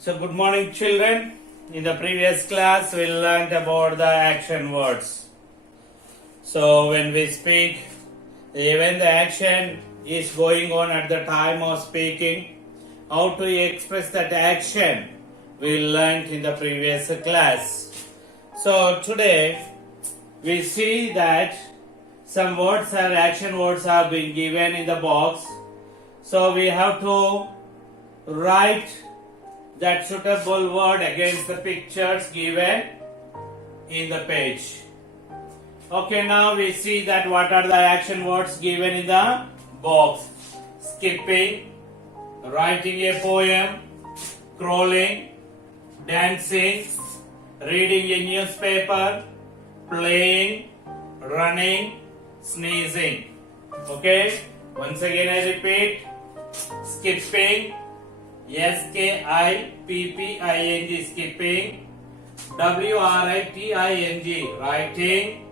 So good morning children. In the previous class we learned about the action words. So when we speak, when the action is going on at the time of speaking, how to express that action we learned in the previous class. So today we see that some words or action words are being given in the box. So we have to write that suitable word against the pictures given in the page. Okay, now we see that what are the action words given in the box. Skipping, writing a poem, crawling, dancing, reading a newspaper, playing, running, sneezing. Okay, once again I repeat. Skipping, S-K-I-P-P-I-N-G, skipping. W-R-I-T-I-N-G, writing.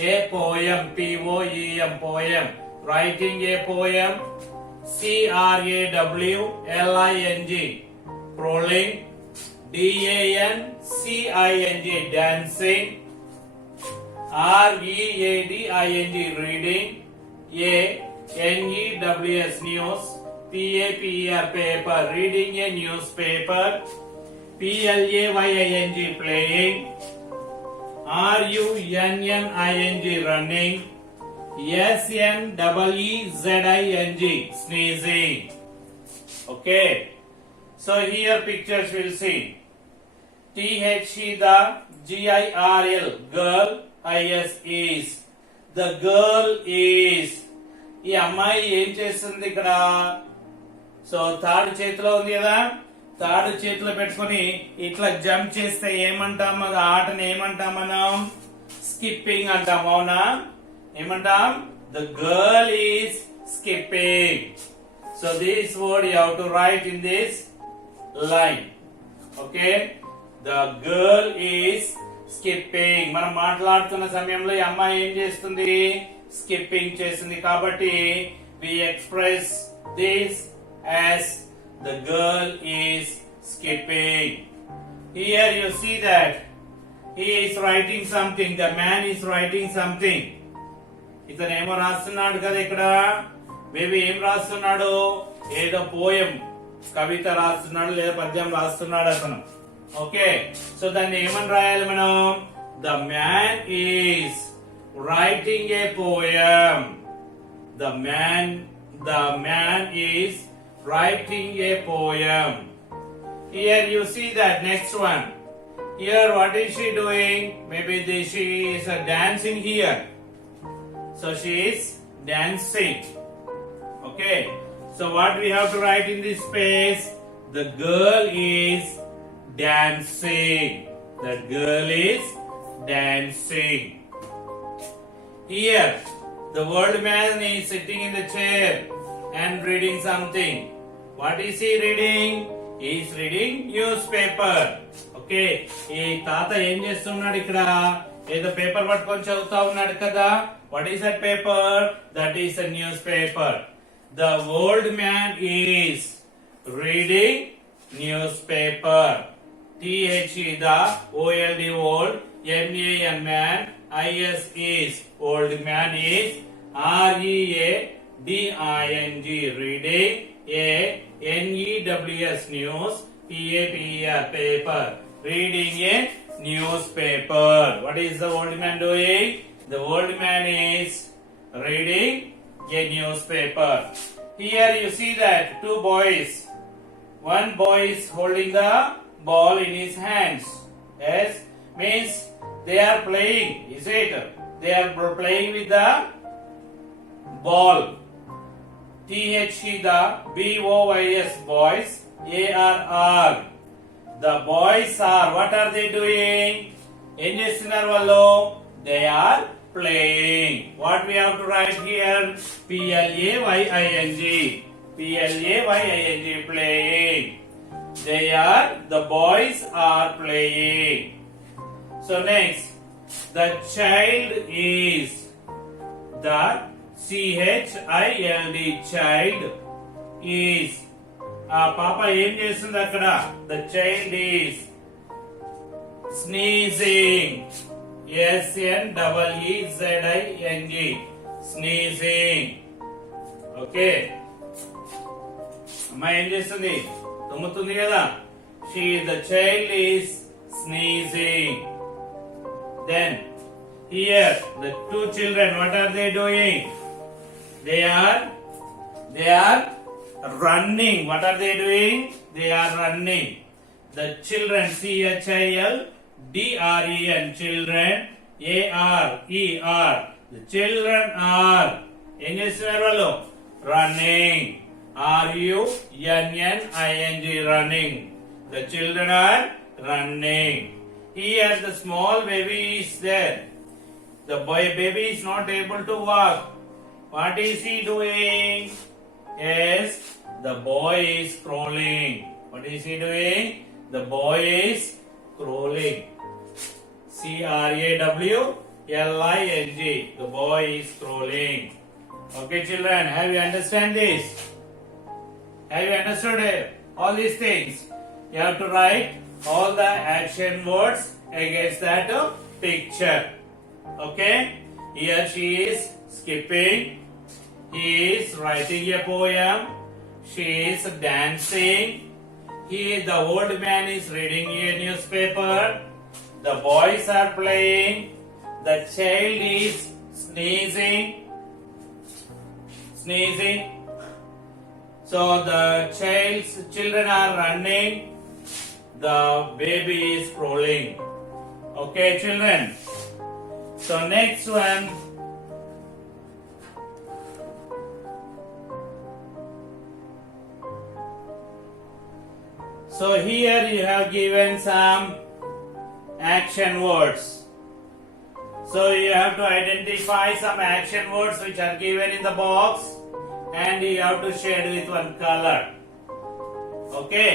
A poem, P-O-E-M, poem, writing a poem. C-R-A-W-L-I-N-G, crawling. D-A-N-C-I-N-G, dancing. R-E-A-D-I-N-G, reading. A-N-E-W-S, news. P-A-P-E-R, paper, reading a newspaper. P-L-A-Y-I-N-G, playing. R-U-N-N-I-N-G, running. S-N-E-E-Z-I-N-G, sneezing. Okay. So here pictures we'll see. T-H-E, the G-I-R-L, girl, I-S, is. The girl is. ఈ అమ్మాయి ఏం చేస్తుంది ఇక్కడ? So తాడు చేతిలో ఉంది కదా, తాడు చేతిలో పెట్టుకొని ఇట్లా జంప్ చేస్తే ఏమంటాం? అది ఆటని ఏమంటాం మనం? స్కిప్పింగ్ అంటాం. అవునా? ఏమంటాం? The girl is skipping. So this word you have to right in this line. Okay, the girl is skipping. మనం మాట్లాడుతున్న సమయంలో ఈ అమ్మాయి ఏం చేస్తుంది? స్కిప్పింగ్ చేసింది. కాబట్టి we express this as the girl is skipping. Here you see that he is writing something, the man is writing something. ఇతను ఏమో రాస్తున్నాడు కదా ఇక్కడ. మేబీ ఏం రాస్తున్నాడు? ఏదో పోయం, కవిత రాస్తున్నాడు లేదా పద్యం రాస్తున్నాడు అతను. ఓకే, సో దాన్ని ఏమని రాయాలి మనం? The man is writing a poem. The man is writing a poem. Here you see that next one. Here what is she doing? Maybe she is dancing here. So she is dancing. Okay. So what we have to write in this space? The girl is dancing. The girl is dancing. Here, the old man is sitting in the chair and reading something. What is he reading? He is reading newspaper. Okay, ఈ తాత ఏం చేస్తున్నాడు ఇక్కడ? ఏదో paper పట్టుకొని చదువుతా ఉన్నాడు కదా. What is that paper? That is a newspaper. The old man is reading newspaper. T-H-E, the O-L-D, old, M-A-N, man, I-S is, old man is, R-E-A-D-I-N-G, reading, A-N-E-W-S, news, P-A-P-E-R, paper, reading a newspaper. What is the old man doing? The old man is reading a newspaper. Here you see that two boys. One boy is holding the ball in his hands. Yes, means they are playing, is it? They are playing with the ball. T-H-E, the B-O-Y-S, boys, A-R-R. The boys are, what are they doing? Em chestunaru vallu? They are playing. What we have to write here? P-L-A-Y-I-N-G. P-L-A-Y-I-N-G, playing. The boys are playing. So next, the child is, the C-H-I-L-D, child is, ఆ పాప ఏం చేస్తుంది అక్కడ? The child is sneezing. SNEEZING. Sneezing. Okay, అమ్మాయి ఏం చేస్తుంది? తుమ్ముతుంది కదా. the child is sneezing. Then here the two children, what are they doing? They are running. What are they doing? They are running. The children, CHILDREN, children, ARER. The children are ఏం చేస్తున్నారు వాళ్ళు? Running. RUNNING, running. The children are running. Here the small baby is there. The baby is not able to walk. What is he doing? Yes, the boy is crawling. What is he doing? The boy is crawling. CRAWLING. The boy is crawling. Okay, children, have you understand this? Have you understood all these things? You have to write all the action words against that picture. Okay? Here she is skipping. He is writing a poem. She is dancing. The old man is reading a newspaper. The boys are playing. The child is sneezing. So the children are running. The baby is crawling. Okay, children. So next one. So here you have given some action words. So you have to identify some action words which are given in the box, and you have to shade with one color. Okay?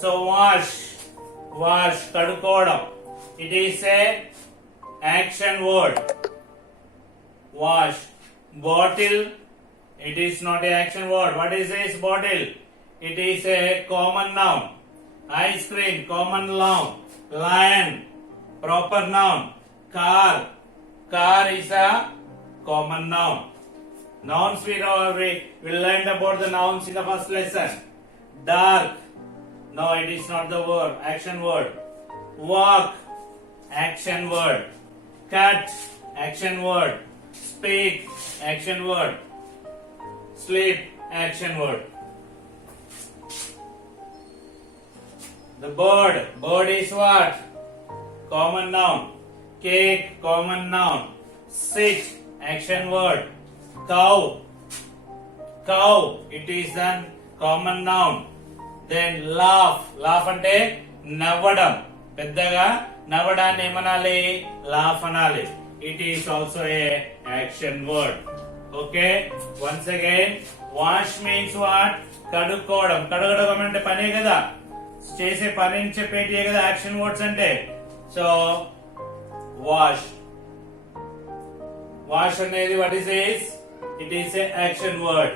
So wash, kadukodam. It is a action word. Wash. Bottle. It is not a action word. What is this bottle? It is a common noun. Ice cream, common noun. Lion, proper noun. Car is a common noun. Nouns we learned about the nouns in the first lesson. Dark. No, it is not the word. Action word. Walk. Action word. Cut. Action word. Speak. Action word. Sleep. Action word. The bird. Bird is what? Common noun. Cake. Common noun. Sit. Action word. Cow. It is a common noun. Then laugh అంటే నవ్వడం. పెద్దగా నవ్వడాన్ని ఏమనాలి? Laugh అనాలి. It is also a action word. Okay, once again, wash means what? కడుక్కోవడం. కడగడం అంటే పనే కదా, చేసే పనిని చెప్పేటి కదా యాక్షన్ వర్డ్స్ అంటే. సో వాష్ అనేది what is this? It is a action word.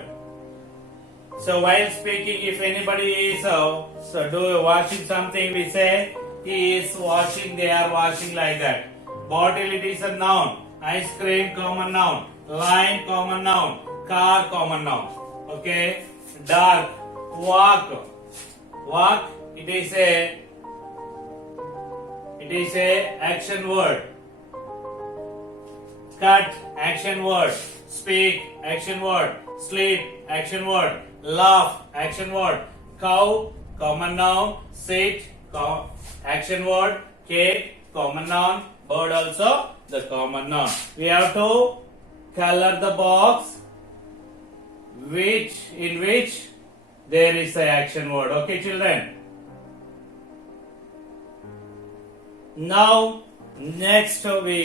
So while speaking, if anybody is washing something, we say he is washing, they are washing, like that. Bottle, it is a noun. Ice cream, common noun. Lion, common noun. Car, common noun. Okay. Dark. Walk, it is a action word. Cut, action word. Speak, action word. Sleep, action word. Laugh, action word. Cow, common noun. Sit, action word. Cake, common noun. Bird also the common noun. We have to color the box in which there is the action word. Okay, children. Now next we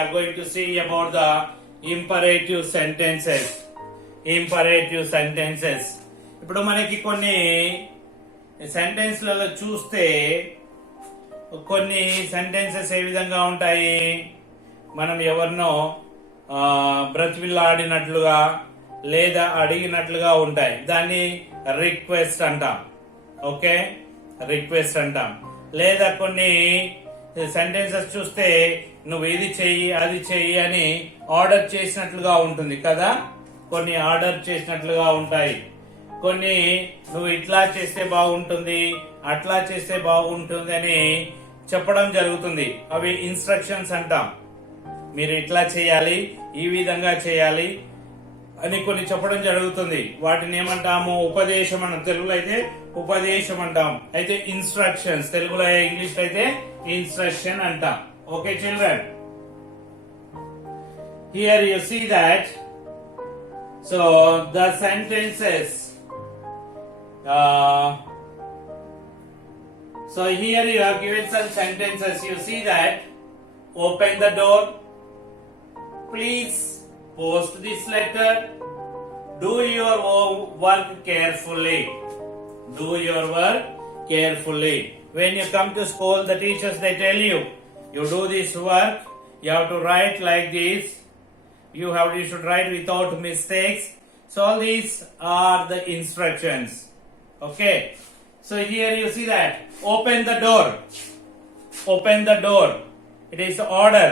are going to see about the imperative sentences. ఇప్పుడు మనకి కొన్ని సెంటెన్స్లలో చూస్తే కొన్ని sentences ఏ విధంగా ఉంటాయి? మనం ఎవరినో బ్రతిమిల్లాడినట్లుగా లేదా అడిగినట్లుగా ఉంటాయి. దాన్ని రిక్వెస్ట్ అంటాం. ఓకే, రిక్వెస్ట్ అంటాం. లేదా కొన్ని సెంటెన్సెస్ చూస్తే నువ్వు ఇది చెయ్యి అది చెయ్యి అని ఆర్డర్ చేసినట్లుగా ఉంటుంది కదా, కొన్ని ఆర్డర్ చేసినట్లుగా ఉంటాయి. కొన్ని నువ్వు ఇట్లా చేస్తే బాగుంటుంది, అట్లా చేస్తే బాగుంటుంది అని చెప్పడం జరుగుతుంది. అవి ఇన్స్ట్రక్షన్స్ అంటాం. మీరు ఇట్లా చేయాలి, ఈ విధంగా చేయాలి అని కొన్ని చెప్పడం జరుగుతుంది. వాటిని ఏమంటాము? ఉపదేశం అన్న. తెలుగులో అయితే ఉపదేశం అంటాం. అయితే ఇన్స్ట్రక్షన్స్, తెలుగులో ఇంగ్లీష్ అయితే ఇన్స్ట్రక్షన్ అంటాం. Okay children, here you see that so the sentences so here you have given some sentences. You see that open the door, please post this letter, do your work carefully, do your work carefully. When you come to school, the teachers they tell you do this work, you have to write like this, you should write without mistakes. So all these are the instructions. Okay, so here you see that open the door, open the door, it is order.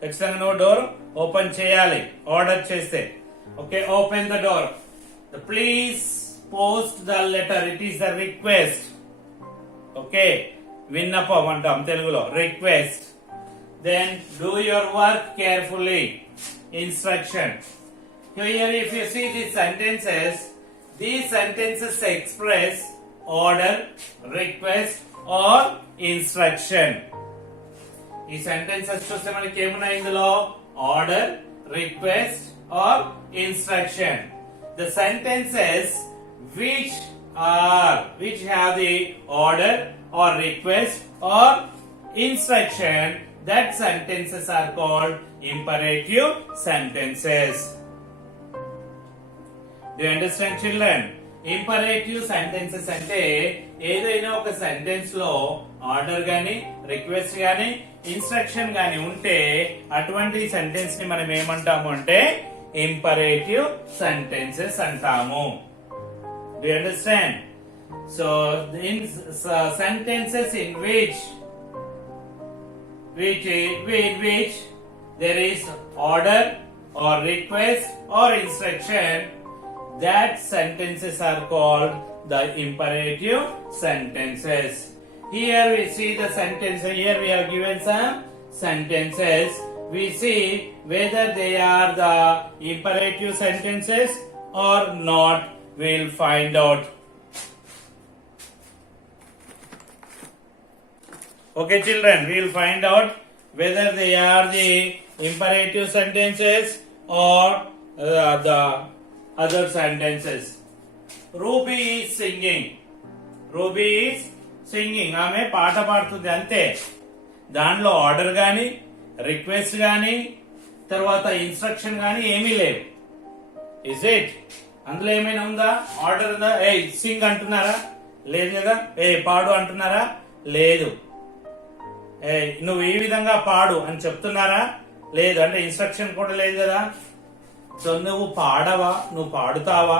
ఖచ్చితంగా no door open చేయాలి order చేస్తే. Okay, open the door. Please post the letter, it is the request. Okay, విన్నపం అంటాం తెలుగులో, request. Then do your work carefully, instruction. Here if you see these sentences express order, request or instruction. ఈ sentences చూస్తే మనకి ఏమున్నాయి ఇందులో? Order, request or instruction. The sentences which have the order or request or instruction, that sentences are called imperative sentences. Do you understand children? Imperative sentences అంటే ఏదైనా ఒక sentence లో order గాని, రిక్వెస్ట్ గాని, ఇన్స్ట్రక్షన్ గాని ఉంటే అటువంటి సెంటెన్స్ ని మనం ఏమంటాము అంటే ఇంపరేటివ్ సెంటెన్సెస్ అంటాము. Do you understand? So in sentences in which there is order or request or instruction, that sentences are called the imperative sentences. Here we see the sentence. Here we have given some sentences. We see whether they are the imperative sentences or not. We'll find out. Okay children, we'll find out whether they are the imperative sentences or the other sentences. Ruby is singing. Ruby is singing. ఆమె పాట పాడుతుంది అంతే. దానిలో order గాని, request గాని, తర్వాత instruction గాని ఏమీ లేవు. Is it? అందులో ఏమైనా ఉందా? ఆర్డర్ ఉందా? ఏ సింగ్ అంటున్నారా? లేదు కదా. ఏ పాడు అంటున్నారా? లేదు. ఏ నువ్వు ఈ విధంగా పాడు అని చెప్తున్నారా? లేదు. అంటే ఇన్స్ట్రక్షన్ కూడా లేదు కదా. సో నువ్వు పాడవా, నువ్వు పాడుతావా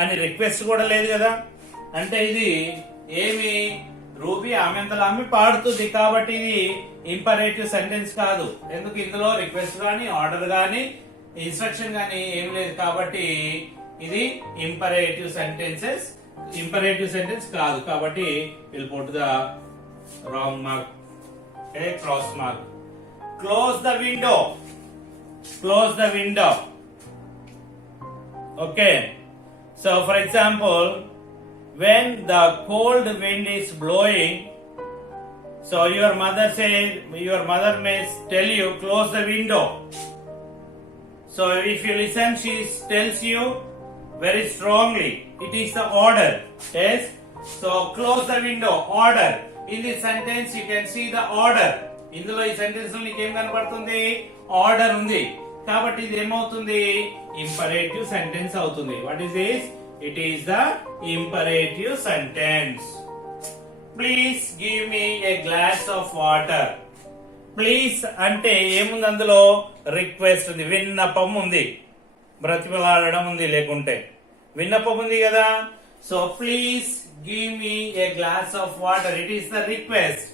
అని రిక్వెస్ట్ కూడా లేదు కదా. అంటే ఇది ఏమి? రూబీ ఆమెంతలో ఆమె పాడుతుంది కాబట్టి ఇది ఇంపరేటివ్ సెంటెన్స్ కాదు. ఎందుకు? ఇందులో రిక్వెస్ట్ గాని, ఆర్డర్ గాని, ఇన్స్ట్రక్షన్ గాని ఏం లేదు కాబట్టి ఇది ఇంపరేటివ్ సెంటెన్సెస్, ఇంపరేటివ్ సెంటెన్స్ కాదు. కాబట్టి will put the wrong mark, cross mark. Close the window, close the window. Okay, so for example, when the cold wind is blowing, so your mother may tell you close the window. So if you listen, she tells you very strongly, it is the order. Yes, so close the window, order. In this sentence you can see the order. ఇందులో ఈ sentence లో నీకేం కనబడుతుంది? Order ఉంది. కాబట్టి ఇది ఏమవుతుంది? Imperative sentence అవుతుంది. What is this? It is the imperative sentence. Please give me a glass of water. Please అంటే ఏముంది? అందులో రిక్వెస్ట్ ఉంది, విన్నపం ఉంది, బ్రతిమలాడడం ఉంది. లేకుంటే విన్నపం ఉంది కదా. So please give me a glass of water, it is the request.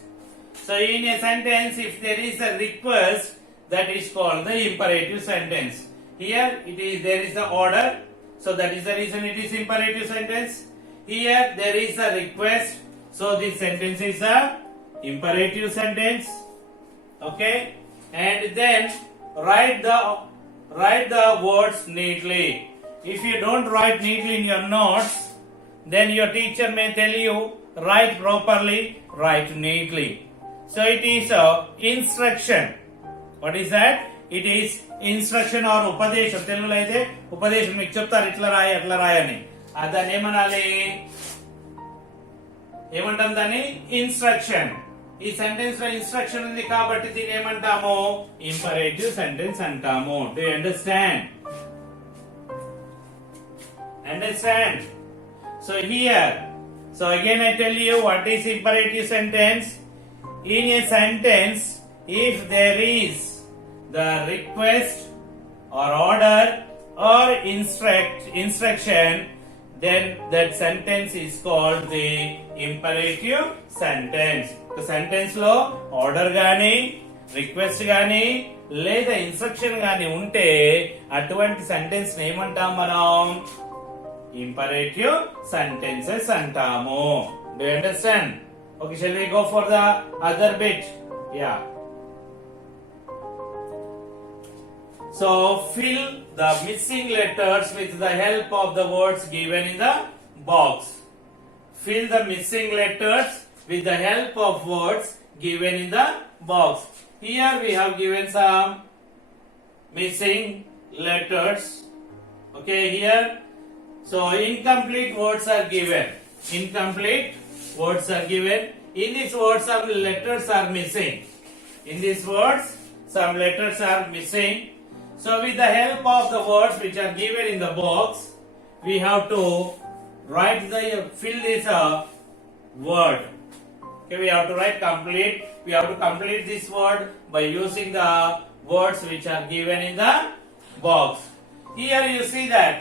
So in a sentence if there is a request, that is called the imperative sentence. Here it is, there is the order, so that is the reason it is imperative sentence. Here there is a request, so this sentence is a imperative sentence. Okay, and then write the words neatly. If you don't write neatly in your notes, then your teacher may tell you write properly, write neatly. So it is a instruction. What is that? It is instruction or upadesham. Telugulo aithe upadesham meeku cheptaru itla rayi atla rayi ani. Adani emanali, ఏమంటాం దాన్ని? Instruction. ఈ sentence లో instruction ఉంది కాబట్టి దీన్ని ఏమంటాము? Imperative sentence అంటాము. Do you understand? Understand? So here, so again I tell you what is imperative sentence. In a sentence, if there is the request or order or instruction, then that sentence is called the imperative sentence. The sentence లో order గాని request గాని లేదా instruction గాని ఉంటే అటువంటి sentence ఏమంటాం మనం? Imperative sentences అంటాము. Do you understand? Okay, shall we go for the other bit? Yeah. So fill the missing letters with the help of the words given in the box. Fill the missing letters with the help of words given in the box. Here we have given some missing letters. Okay, here. So incomplete words are given. Incomplete words are given. In these words some letters are missing. In these words some letters are missing. So with the help of the words which are given in the box, we have to fill this word. Okay, we have to write complete. We have to complete this word by using the words which are given in the box. Here you see that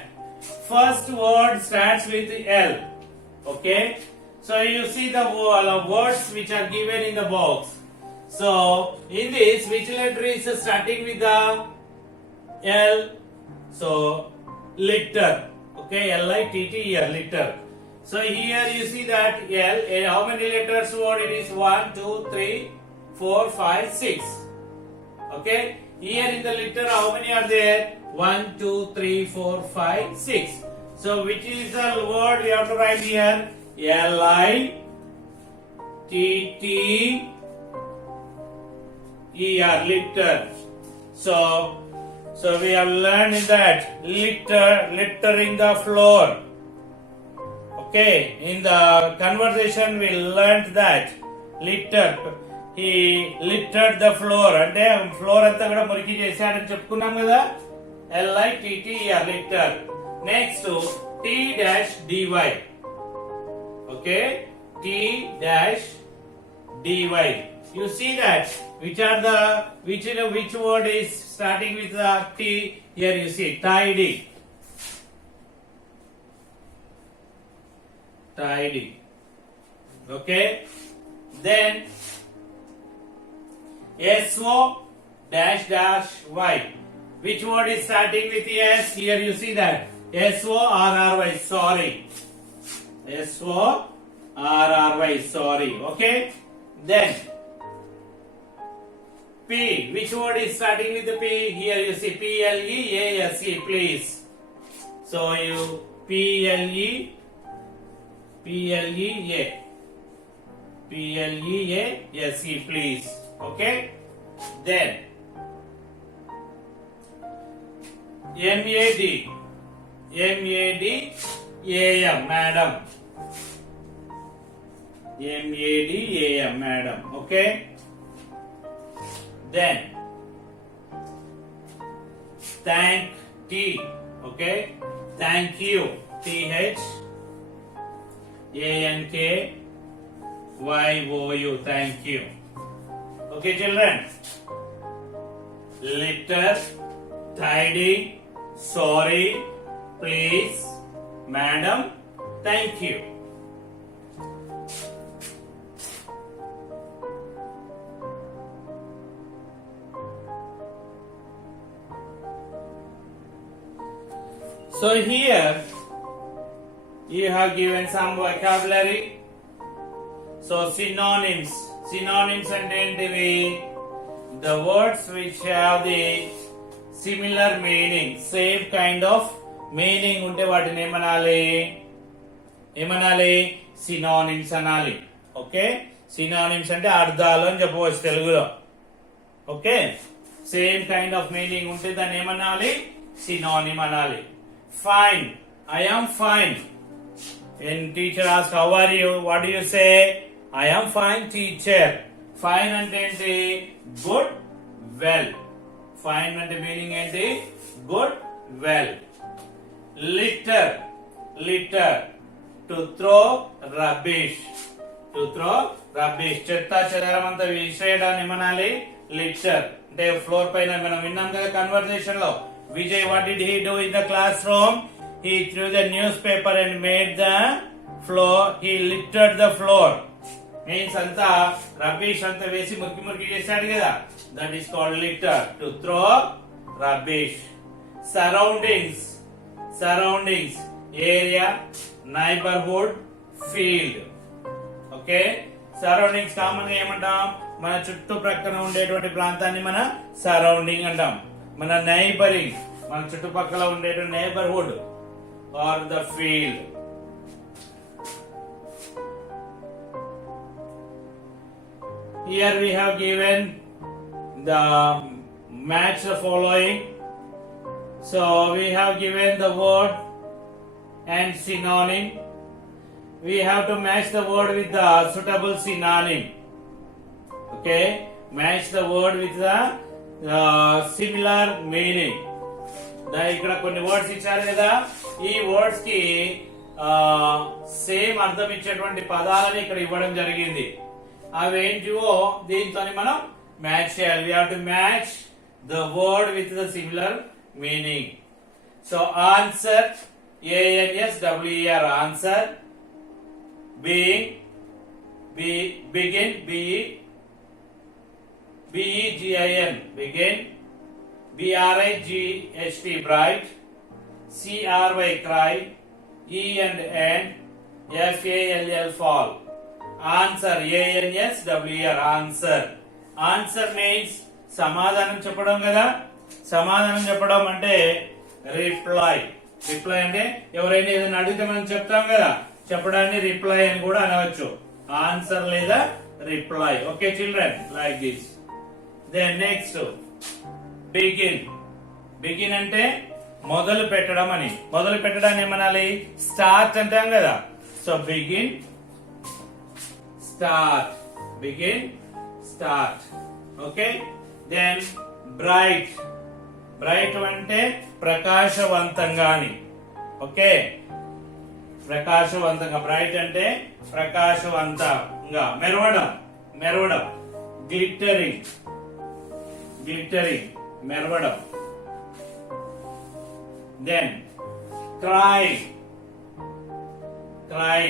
first word starts with L. Okay, so you see the words which are given in the box. So in this, which letter is starting with the L? So litter. Okay, L-I-T-T-E-R, litter. So here you see that L, how many letters word it is? 1, 2, 3, 4, 5, 6. Okay, here in the litter how many are there? 1, 2, 3, 4, 5, 6. So which is the word we have to write here? L-I-T-T-E-R, litter. So we have learned that littering the floor. Okay, in the conversation we learned that litter, he littered the floor. అంటే floor అంతా కూడా మురికి చేశాడని చెప్పుకున్నాం కదా. L-I-T-T-E-R, litter. Next T-dy. Okay, T-dy. You see that which word is starting with the T? Here you see tidy. Tidy. Okay, then S-O-Y. Which word is starting with S? Here you see that S-O-R-R-Y, sorry. S-O-R-R-Y, sorry. Okay, then P. Which word is starting with the P? Here you see P-L-E-A-S-E, please. So you P-L-E-A-S-E, please. Okay, then M-A-D-A-M, madam. M-A-D-A-M, madam. Okay, then thank T. Okay, thank you. T-H-A-N-K-Y-O-U, thank you. Okay, children. Litter, tidy, sorry, please, Madam, thank you. So here you have given some vocabulary. So synonyms. Synonyms and entivi. The words which have the similar meaning, same kind of meaning unte వాటిని ఏమనాలి synonyms అనాలి. Okay, synonyms అంటే అర్థాలు అని చెప్పవచ్చు తెలుగులో. Okay, same kind of meaning ఉంటే దాన్ని ఏమనాలి, సినానిమ్ అనాలి. Fine, I am fine. When teacher asks how are you, what do you say? I am fine, teacher. Fine అంటే ఏంటి, గుడ్, వెల్. ఫైన్ అంటే మీనింగ్ ఏంటి, good, well. Litter, litter, to throw rubbish. To throw rubbish, చెత్త చెదారం అంతా విసిరేయడాన్ని ఏమనాలి, litter. అంటే floor పైన మనం విన్నాం కదా కన్వర్సేషన్ లో, Vijay, what did he do in the classroom? He threw the newspaper and made the floor. He littered the floor. Means anta rubbish anta vesi murki murki chesadu kada. That is called litter. To throw rubbish. Surroundings. Surroundings. Area, neighborhood, field. Okay. Surroundings common గా ఏమంటాం, మన చుట్టూ ప్రక్కన ఉండేటువంటి ప్రాంతాన్ని మన surrounding అంటాం. మన నైబరింగ్, మన చుట్టుపక్కల ఉండేటువంటి neighbourhood or the field. Here we have given the match the following. So we have given the word and synonym. We have to match the word with the suitable synonym. Okay, match the word with the similar meaning. ఇక్కడ కొన్ని words ఇచ్చారు కదా, ఈ words కి same అర్థం ఇచ్చేటువంటి పదాలని ఇక్కడ ఇవ్వడం జరిగింది. అవేంటివో దీంతో మనం మ్యాచ్ చేయాలి. We have to match the word with the similar meaning. So answer, ANSWER, answer. Being, begin, BEGIN, begin. BRIGHT, bright. CRY, cry. E and N, FALL, fall. Answer, ANSWER, answer. Answer means సమాధానం చెప్పడం కదా. సమాధానం చెప్పడం అంటే reply. Reply అంటే ఎవరైనా ఏదైనా అడిగితే మనం చెప్తాం కదా, చెప్పడాన్ని రిప్లై అని కూడా అనవచ్చు. ఆన్సర్ లేదా reply. Okay children, like this. Then next begin. Begin అంటే మొదలు పెట్టడం అని. మొదలు పెట్టడాన్ని ఏమనాలి, స్టార్ట్ అంటాం కదా. So begin, start. Begin, start. Okay. Then bright. Bright అంటే ప్రకాశవంతంగా అని. ఓకే, ప్రకాశవంతంగా. బ్రైట్ అంటే ప్రకాశవంతంగా, మెరవడం, మెరవడం. గ్లిటరింగ్, గ్లిటరింగ్, మెరవడం. Then cry. క్రై.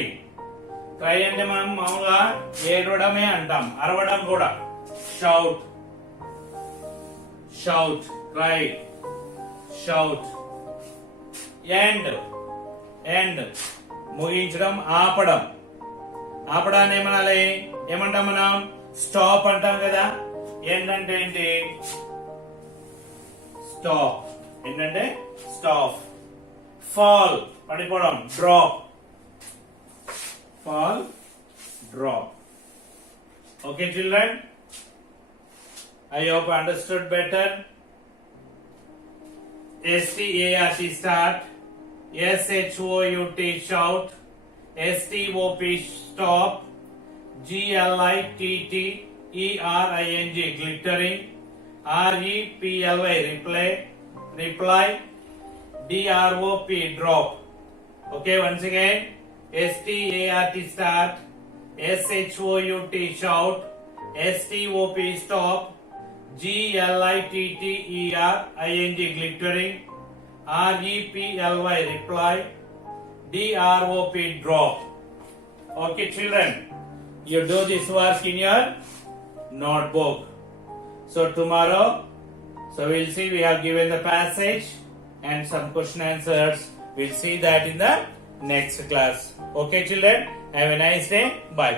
క్రై అంటే మనం మామూలుగా ఏడవడమే అంటాం, అరవడం కూడా. Shout, shout, cry, shout. End, end, ముగించడం, ఆపడం. ఆపడాన్ని ఏమనాలి, ఏమంటాం మనం, స్టాప్ అంటాం కదా. ఎండ్ అంటే ఏంటి, స్టాప్. ఏంటంటే స్టాప్. ఫాల్, పడిపోవడం, drop. Fall, drop. Okay children, I hope you understood better. START, start. SHOUT, shout. STOP, stop. GLITT, ERING, glittering. REPLY, reply. Reply. DROP, drop. Okay, once again. START, start. SHOUT, shout. STOP, stop. GLITTERING, glittering. REPLY, reply. D-R-O-P, drop. Okay, children, you do this work in your notebook. So tomorrow, we'll see, we have given the passage and some question answers. We'll see that in the next class. Okay, children, have a nice day. Bye.